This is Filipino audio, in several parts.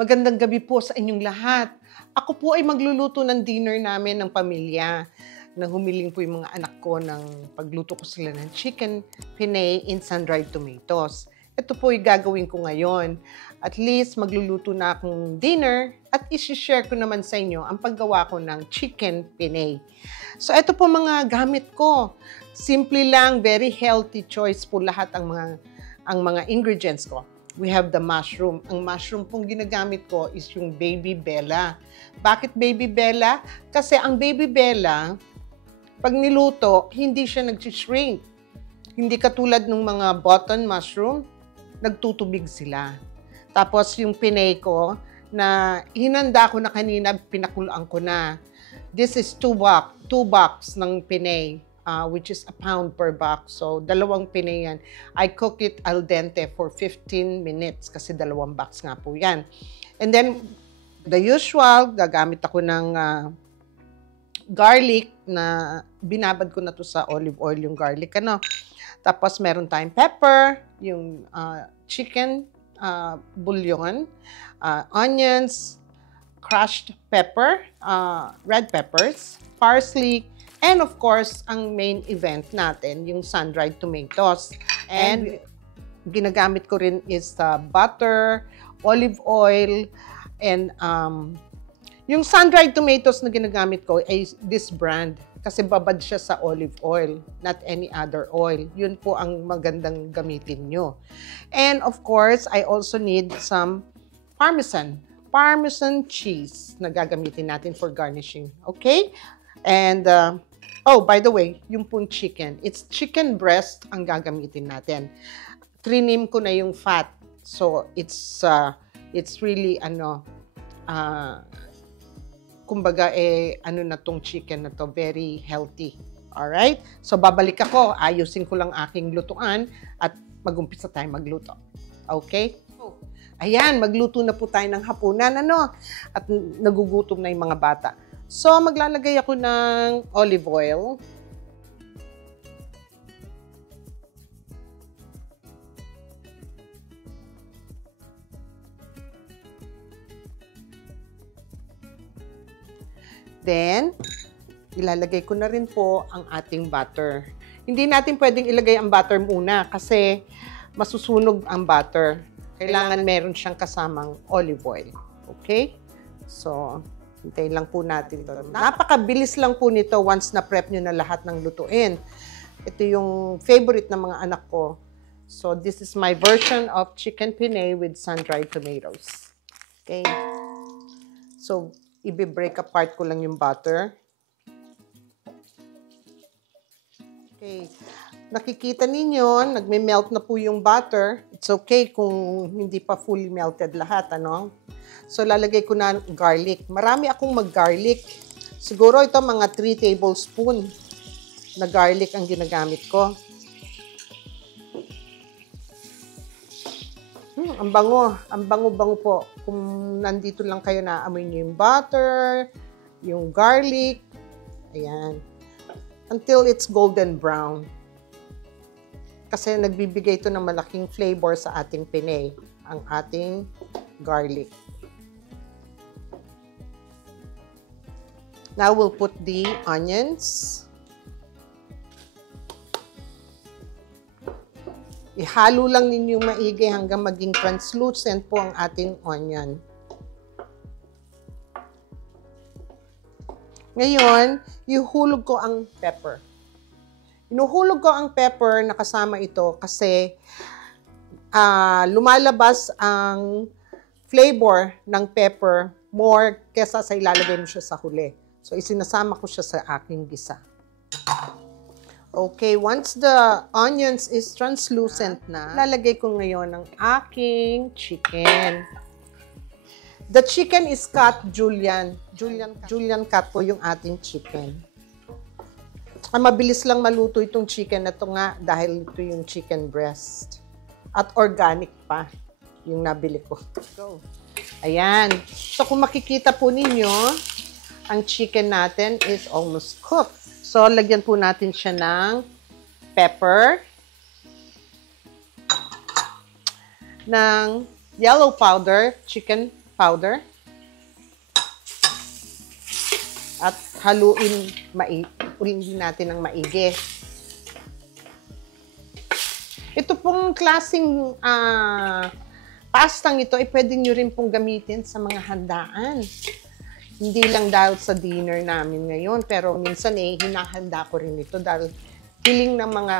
Magandang gabi po sa inyong lahat. Ako po ay magluluto ng dinner namin ng pamilya. Nang humiling po yung mga anak ko ng pagluto ko sila ng chicken penne in sun-dried tomatoes. Ito po yung gagawin ko ngayon. At least magluluto na akong dinner at isi-share ko naman sa inyo ang paggawa ko ng chicken penne. So ito po mga gamit ko. Simple lang, very healthy choice po lahat ang mga ingredients ko. We have the mushroom. Ang mushroom pong ginagamit ko is yung baby bella. Bakit baby bella? Kasi ang baby bella, pag niluto, hindi siya nag-shrink. Hindi katulad ng mga button mushroom, nagtutubig sila. Tapos yung penne ko, na hinanda ko na kanina, pinakulaan ko na. This is 2 box ng penne. Which is a pound per box. So, 2 penne yan. I cook it al dente for 15 minutes kasi 2 box nga po yan. And then, the usual, gagamit ako ng garlic na binabad ko na to sa olive oil yung garlic. Tapos, meron tayong pepper, yung chicken bouillon, onions, crushed pepper, red peppers, parsley, and of course, ang main event natin, yung sun-dried tomatoes. And ginagamit ko rin is butter, olive oil, and yung sun-dried tomatoes na ginagamit ko ay this brand. Kasi babad siya sa olive oil, not any other oil. Yun po ang magandang gamitin nyo. And of course, I also need some Parmesan cheese na gagamitin natin for garnishing. Okay? And oh, by the way, yung pong chicken. It's chicken breast ang gagamitin natin. Trinim ko na yung fat. So, it's really, kumbaga, na tong chicken na to, very healthy. Alright? So, babalik ako. Ayusin ko lang aking lutuan at mag-umpisa tayo magluto. Okay? Ayan, magluto na po tayo ng hapunan, At nagugutom na yung mga bata. So, maglalagay ako ng olive oil. Then, ilalagay ko na rin po ang ating butter. Hindi natin pwedeng ilagay ang butter muna kasi masusunog ang butter. Kailangan meron siyang kasamang olive oil. Okay? So, hintayin lang po natin ito. Napakabilis lang po nito once na prep nyo na lahat ng lutuin. Ito yung favorite ng mga anak ko. So, this is my version of chicken penne with sun-dried tomatoes. Okay. So, i-break apart ko lang yung butter. Okay. Nakikita ninyo, nagme-melt na po yung butter. It's okay kung hindi pa fully melted lahat, So, lalagay ko na garlic. Marami akong mag-garlic. Siguro ito mga 3 tablespoon na garlic ang ginagamit ko. Ang bango. Ang bango-bango po. Kung nandito lang kayo na amoy nyo yung butter, yung garlic. Ayan. Until it's golden brown. Kasi nagbibigay ito ng malaking flavor sa ating penne. Ang ating garlic. Now, we'll put the onions. Ihalo lang ninyo maigi hanggang maging translucent po ang ating onion. Ngayon, ihuhulog ko ang pepper. Inuhulog ko ang pepper na kasama ito kasi lumalabas ang flavor ng pepper more kesa sa ilalagay mo siya sa huli. So, isinasama ko siya sa aking gisa. Okay, once the onions is translucent na, lalagay ko ngayon ang aking chicken. The chicken is cut julienne. Julienne cut po yung ating chicken. Mabilis lang maluto itong chicken na ito nga dahil ito yung chicken breast. At organic pa yung nabili ko. Go. Ayan. So, kung makikita po ninyo, ang chicken natin is almost cooked. So, lagyan po natin siya ng pepper, ng yellow powder, chicken powder. At haluin natin ng maigi. Ito pong klaseng pastang ito ay pwede nyo rin pong gamitin sa mga handaan. Hindi lang dahil sa dinner namin ngayon, pero minsan hinahanda ko rin ito dahil hiling ng mga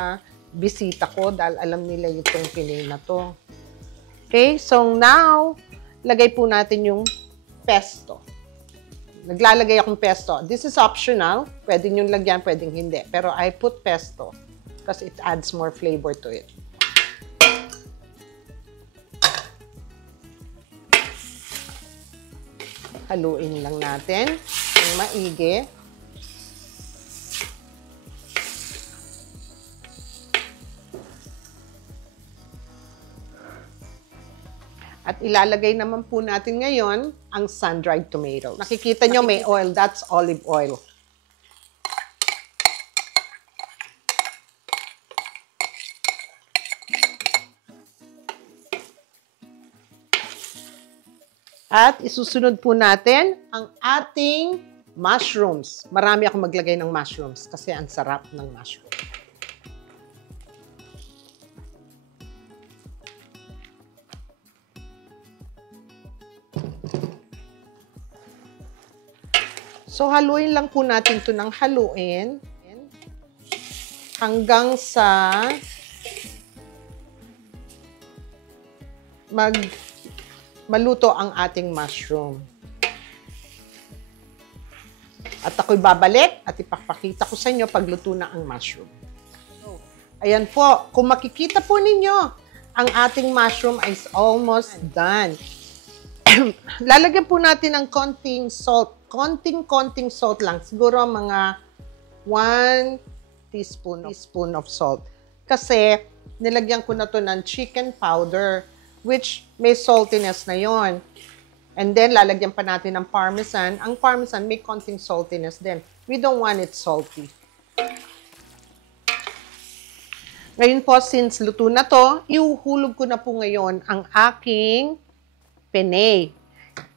bisita ko dahil alam nila itong Pinay na to. Okay, so now, lagay po natin yung pesto. Naglalagay akong pesto. This is optional. Pwede nyo lagyan, pwedeng hindi. Pero I put pesto because it adds more flavor to it. Haluin lang natin ng maigi. At ilalagay naman po natin ngayon ang sun-dried tomatoes. Nakikita nyo may oil, that's olive oil. At isusunod po natin ang ating mushrooms. Marami akong maglagay ng mushrooms kasi ang sarap ng mushroom. So, haluin lang po natin ito ng haluin hanggang sa maluto ang ating mushroom. At ako'y babalik at ipapakita ko sa inyo pagluto na ang mushroom. Ayan po, kung makikita po ninyo, ang ating mushroom is almost done. Lalagyan po natin ng konting salt. Konting salt lang. Siguro mga 1 teaspoon of salt. Kasi nilagyan ko na to ng chicken powder, which may saltiness na yon. And then, lalagyan pa natin ng parmesan. Ang parmesan may konting saltiness din. We don't want it salty. Ngayon po, since luto na to, ihuhulog ko na po ngayon ang aking Pinay.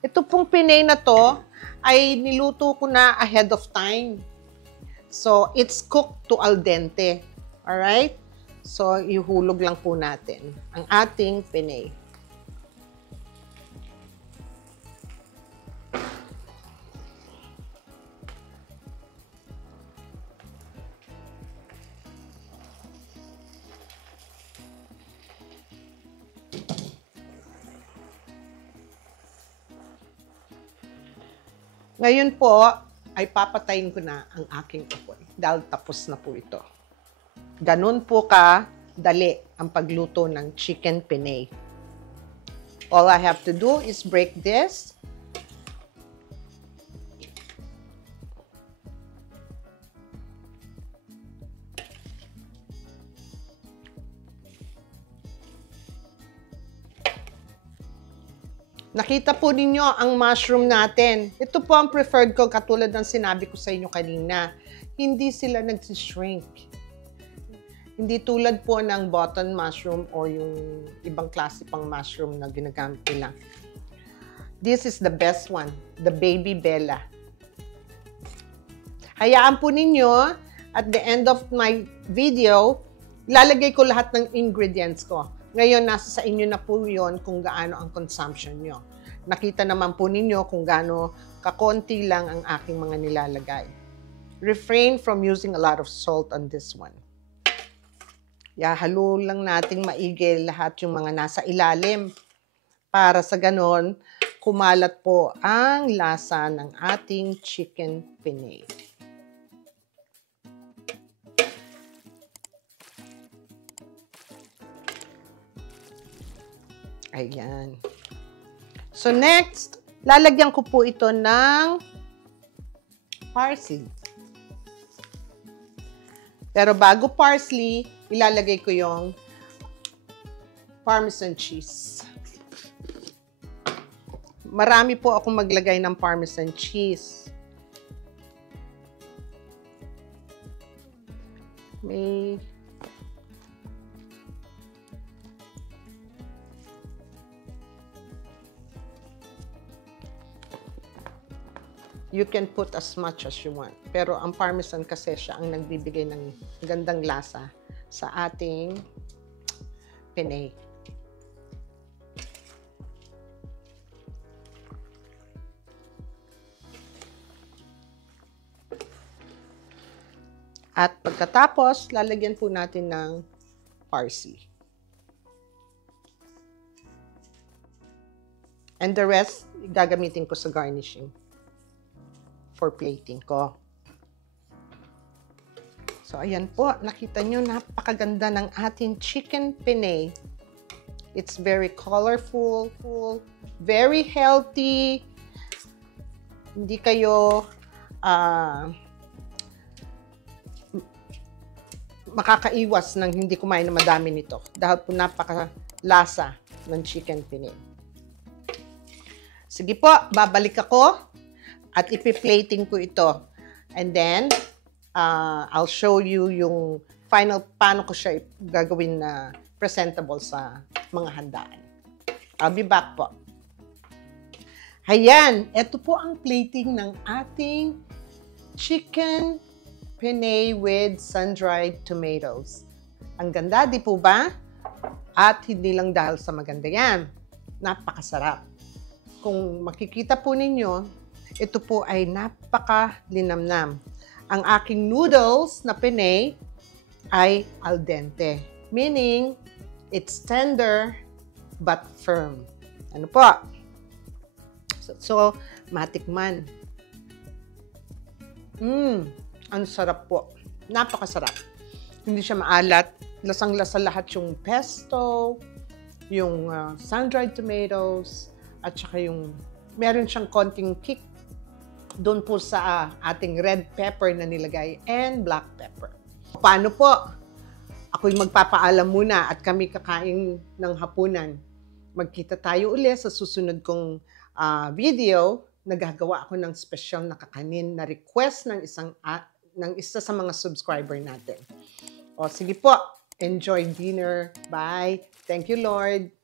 Ito pong Pinay na to, ay niluto ko na ahead of time. So, it's cooked to al dente. Alright? So, ihulog lang po natin ang ating Pinay. Ngayon po, ay papatayin ko na ang aking apoy dahil tapos na po ito. Ganun po dali ang pagluto ng chicken Pinay. All I have to do is break this. Nakita po ninyo ang mushroom natin. Ito po ang preferred ko, katulad ng sinabi ko sa inyo kanina. Hindi sila nagsishrink. Hindi tulad po ng button mushroom o yung ibang klase pang mushroom na ginagamit nila. This is the best one, the Baby Bella. Hayaan po ninyo, at the end of my video, ilalagay ko lahat ng ingredients ko. Ngayon, nasa sa inyo na po yun kung gaano ang consumption nyo. Nakita naman po ninyo kung gaano kakonti lang ang aking mga nilalagay. Refrain from using a lot of salt on this one. Halo lang nating maigi lahat yung mga nasa ilalim. Para sa ganon, kumalat po ang lasa ng ating chicken Pinay. Ayan. So next, lalagyan ko po ito ng parsley. Pero bago parsley, ilalagay ko yung Parmesan cheese. Marami po akong maglagay ng Parmesan cheese. May You can put as much as you want. Pero ang parmesan kasi siya ang nagbibigay ng gandang lasa sa ating penne. At pagkatapos, lalagyan po natin ng parsley. And the rest, gagamitin ko sa garnishing for plating ko. So, ayan po. Nakita nyo, napakaganda ng ating chicken penne. It's very colorful, very healthy. Hindi kayo makakaiwas ng hindi kumain na madami nito. Dahil po napakalasa ng chicken penne. Sige po, babalik ako at ipi-plating ko ito. And then, I'll show you yung final paano ko siya gagawin na presentable sa mga handaan. I'll be back po. Ayan, ito po ang plating ng ating chicken penne with sun-dried tomatoes. Ang ganda, di po ba? At hindi lang dahil sa maganda yan. Napakasarap. Kung makikita po ninyo, ito po ay napaka-linamnam. Ang aking noodles na penne ay al dente. Meaning, it's tender but firm. Ano po? So matikman. Ang sarap po. Napakasarap. Hindi siya maalat. Lasang-lasa lahat yung pesto, yung sun-dried tomatoes, at saka yung meron siyang konting kick doon po sa ating red pepper na nilagay and black pepper. Paano po? Ako'y magpapaalam muna at kami kakain ng hapunan. Magkita tayo ulit sa susunod kong video. Nagagawa ako ng special na kakanin na request ng isa sa mga subscriber natin. O sige po, enjoy dinner. Bye. Thank you, Lord.